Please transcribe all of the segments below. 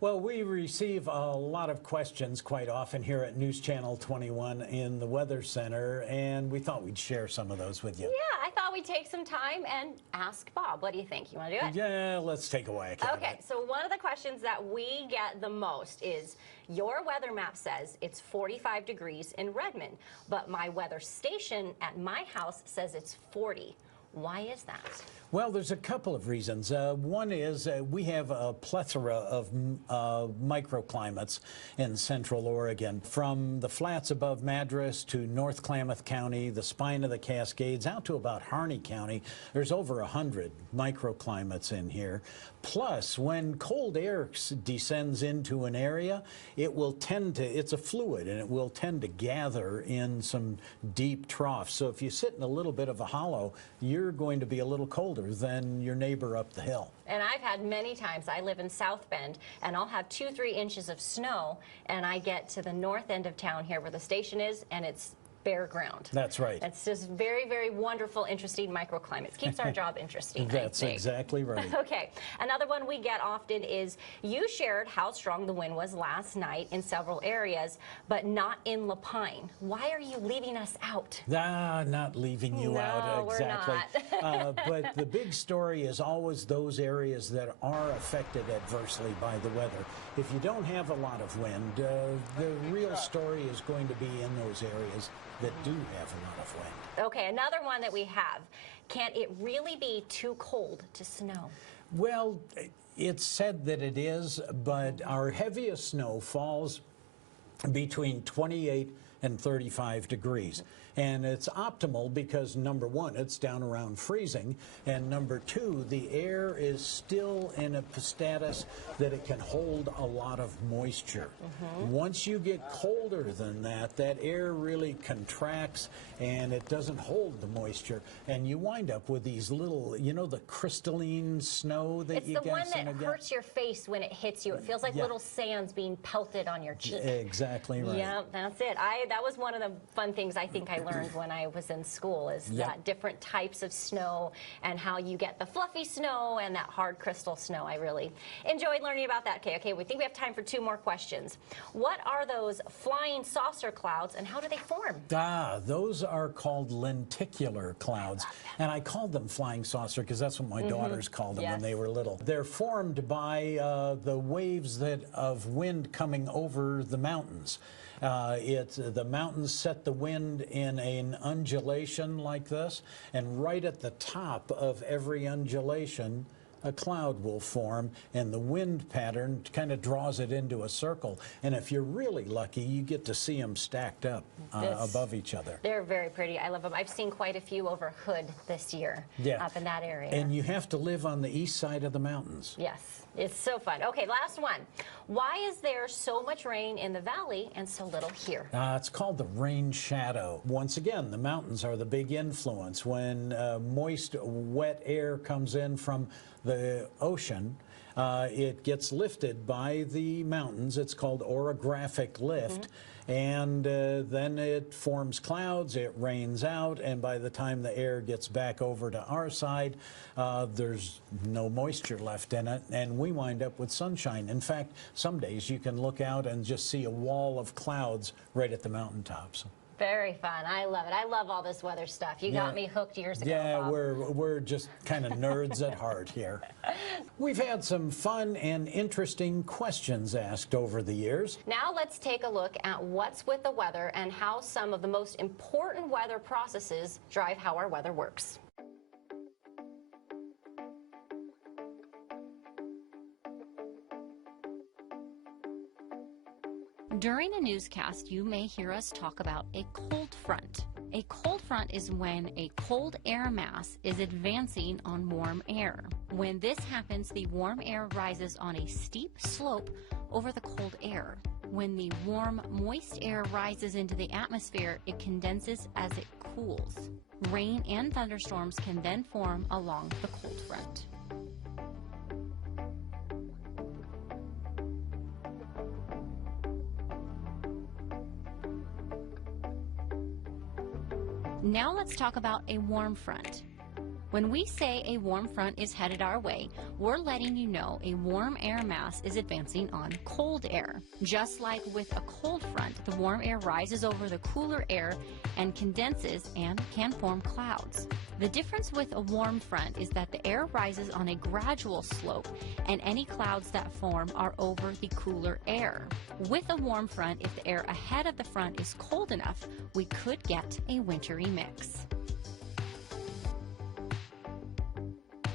Well, we receive a lot of questions quite often here at News Channel 21 in the Weather Center, and we thought we'd share some of those with you. Yeah, I thought we'd take some time and ask Bob. What do you think? You want to do it? Yeah, let's take a whack at Okay, it. so one of the questions that we get the most is, your weather map says it's 45 degrees in Redmond, but my weather station at my house says it's 40. Why is that? Well, there's a couple of reasons. One is we have a plethora of microclimates in central Oregon, from the flats above Madras to North Klamath County, the spine of the Cascades, out to about Harney County. There's over 100 microclimates in here. Plus, when cold air descends into an area, it will tend to, it's a fluid, and it will tend to gather in some deep troughs. So if you sit in a little bit of a hollow, you're going to be a little colder than your neighbor up the hill. And I've had many times, I live in South Bend, and I'll have 2-3 inches of snow, and I get to the north end of town here where the station is, and it's bare ground. That's right. It's just very, very wonderful, interesting microclimates. Keeps our job interesting. That's exactly right. Okay. Another one we get often is, you shared how strong the wind was last night in several areas, but not in La Pine. Why are you leaving us out? Not leaving you out, exactly. We're not. But the big story is always those areas that are affected adversely by the weather. If you don't have a lot of wind, the real story is going to be in those areas that do have a lot of wind. Okay, another one that we have. Can it really be too cold to snow? Well, it's said that it is, but our heaviest snow falls between 28 and 35 degrees. And it's optimal because, number one, it's down around freezing, and number two, the air is still in a status that it can hold a lot of moisture. Once you get colder than that, that air really contracts and it doesn't hold the moisture, and you wind up with these little, you know, the crystalline snow that you get. It's the one that hurts your face when it hits you. It feels like little sands being pelted on your cheek. Exactly right. Yeah, that's it. That was one of the fun things I think I learned when I was in school, is that different types of snow and how you get the fluffy snow and that hard crystal snow. I really enjoyed learning about that. Okay, we think we have time for 2 more questions. What are those flying saucer clouds, and how do they form? Those are called lenticular clouds, and I called them flying saucer because that's what my daughters called them when they were little. They're formed by the waves of wind coming over the mountains. The mountains set the wind in an undulation like this, and right at the top of every undulation, a cloud will form, and the wind pattern kind of draws it into a circle. And if you're really lucky, you get to see them stacked up above each other. They're very pretty. I love them. I've seen quite a few over Hood this year up in that area. And you have to live on the east side of the mountains. Yes, it's so fun. Okay, last one. Why is there so much rain in the valley and so little here? It's called the rain shadow. Once again, the mountains are the big influence. When moist, wet air comes in from the ocean, it gets lifted by the mountains. It's called orographic lift, and then it forms clouds, it rains out, and by the time the air gets back over to our side, there's no moisture left in it, and we wind up with sunshine. In fact, some days you can look out and just see a wall of clouds right at the mountaintops. Very fun. I love it. I love all this weather stuff. You got me hooked years ago, Bob. We're just kind of nerds at heart here. We've had some fun and interesting questions asked over the years. Now let's take a look at what's with the weather and how some of the most important weather processes drive how our weather works. During a newscast, you may hear us talk about a cold front. A cold front is when a cold air mass is advancing on warm air. When this happens, the warm air rises on a steep slope over the cold air. When the warm, moist air rises into the atmosphere, it condenses as it cools. Rain and thunderstorms can then form along the cold front. Now let's talk about a warm front. When we say a warm front is headed our way, we're letting you know a warm air mass is advancing on cold air. Just like with a cold front, the warm air rises over the cooler air and condenses and can form clouds. The difference with a warm front is that the air rises on a gradual slope and any clouds that form are over the cooler air. With a warm front, if the air ahead of the front is cold enough, we could get a wintry mix.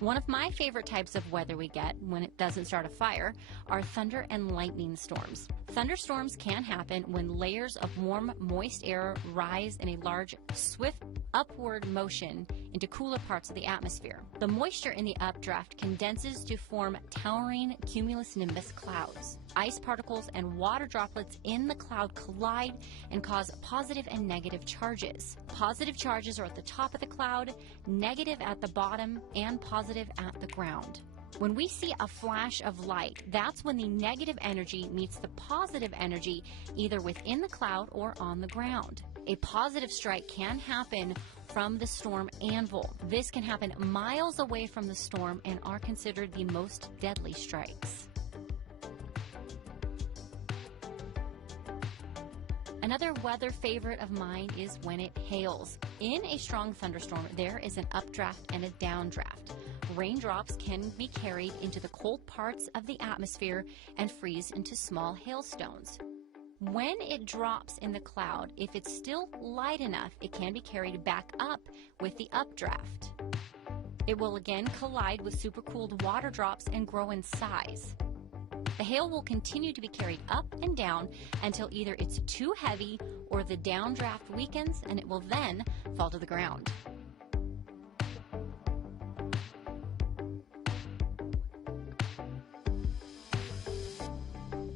One of my favorite types of weather we get when it doesn't start a fire are thunder and lightning storms. Thunderstorms can happen when layers of warm, moist air rise in a large, swift upward motion into cooler parts of the atmosphere. The moisture in the updraft condenses to form towering cumulonimbus clouds. Ice particles and water droplets in the cloud collide and cause positive and negative charges. Positive charges are at the top of the cloud, negative at the bottom, and positive at the ground. When we see a flash of light, that's when the negative energy meets the positive energy either within the cloud or on the ground. A positive strike can happen from the storm anvil. This can happen miles away from the storm and are considered the most deadly strikes. Another weather favorite of mine is when it hails. In a strong thunderstorm, there is an updraft and a downdraft. Raindrops can be carried into the cold parts of the atmosphere and freeze into small hailstones. When it drops in the cloud, if it's still light enough, it can be carried back up with the updraft. It will again collide with supercooled water drops and grow in size. The hail will continue to be carried up and down until either it's too heavy or the downdraft weakens, and it will then fall to the ground.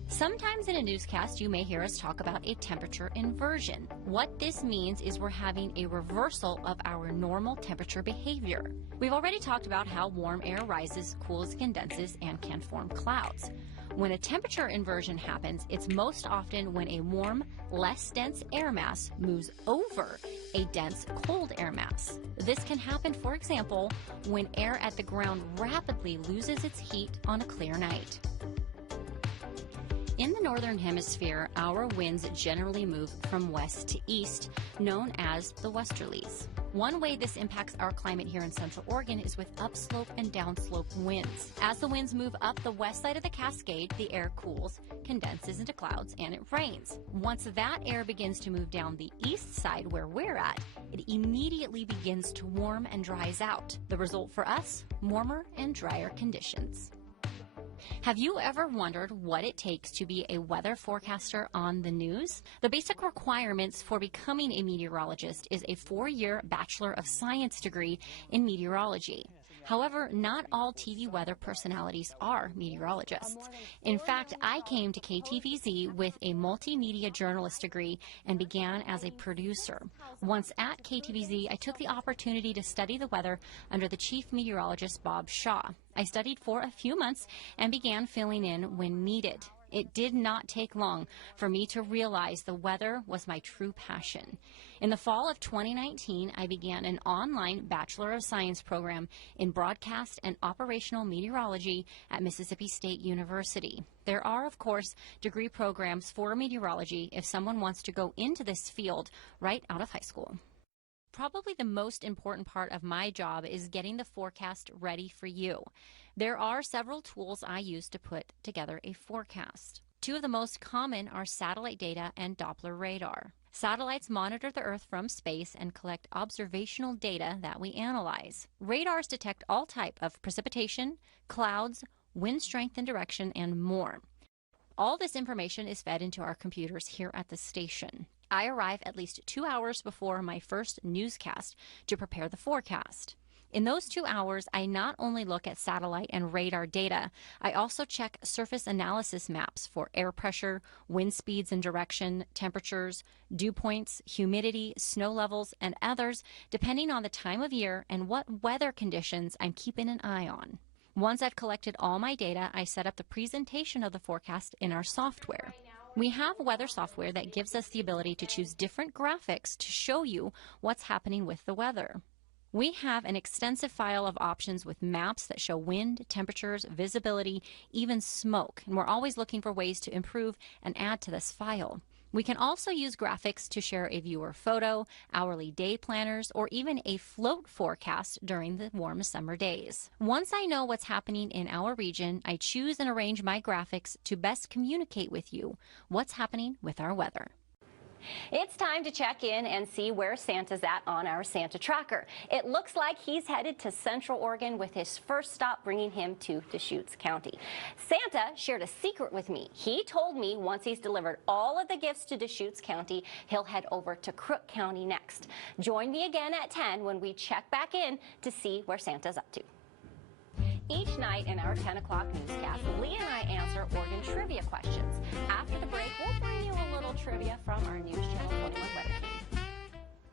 Sometimes in a newscast, you may hear us talk about a temperature inversion. What this means is we're having a reversal of our normal temperature behavior. We've already talked about how warm air rises, cools, condenses, and can form clouds. When a temperature inversion happens, it's most often when a warm, less dense air mass moves over a dense, cold air mass. This can happen, for example, when air at the ground rapidly loses its heat on a clear night. In the northern hemisphere, our winds generally move from west to east, known as the westerlies. One way this impacts our climate here in Central Oregon is with upslope and downslope winds. As the winds move up the west side of the Cascade, the air cools, condenses into clouds, and it rains. Once that air begins to move down the east side where we're at, it immediately begins to warm and dries out. The result for us, warmer and drier conditions. Have you ever wondered what it takes to be a weather forecaster on the news? The basic requirements for becoming a meteorologist is a 4-year Bachelor of Science degree in meteorology. However, not all TV weather personalities are meteorologists. In fact, I came to KTVZ with a multimedia journalist degree and began as a producer. Once at KTVZ, I took the opportunity to study the weather under the chief meteorologist, Bob Shaw. I studied for a few months and began filling in when needed. It did not take long for me to realize the weather was my true passion. In the fall of 2019, I began an online Bachelor of Science program in broadcast and operational meteorology at Mississippi State University. There are, of course, degree programs for meteorology if someone wants to go into this field right out of high school. Probably the most important part of my job is getting the forecast ready for you. There are several tools I use to put together a forecast. Two of the most common are satellite data and Doppler radar. Satellites monitor the Earth from space and collect observational data that we analyze. Radars detect all type of precipitation, clouds, wind strength and direction, and more. All this information is fed into our computers here at the station. I arrive at least 2 hours before my first newscast to prepare the forecast. In those 2 hours, I not only look at satellite and radar data, I also check surface analysis maps for air pressure, wind speeds and direction, temperatures, dew points, humidity, snow levels, and others, depending on the time of year and what weather conditions I'm keeping an eye on. Once I've collected all my data, I set up the presentation of the forecast in our software. We have weather software that gives us the ability to choose different graphics to show you what's happening with the weather. We have an extensive file of options with maps that show wind, temperatures, visibility, even smoke, and we're always looking for ways to improve and add to this file. We can also use graphics to share a viewer photo, hourly day planners, or even a float forecast during the warm summer days. Once I know what's happening in our region, I choose and arrange my graphics to best communicate with you what's happening with our weather. It's time to check in and see where Santa's at on our Santa tracker. It looks like he's headed to Central Oregon with his first stop bringing him to Deschutes County. Santa shared a secret with me. He told me once he's delivered all of the gifts to Deschutes County, he'll head over to Crook County next. Join me again at 10 when we check back in to see where Santa's up to. Each night in our 10 o'clock newscast, Lee and I answer Oregon trivia questions. After the break, we'll bring you a little trivia from our News Channel 21 weather team.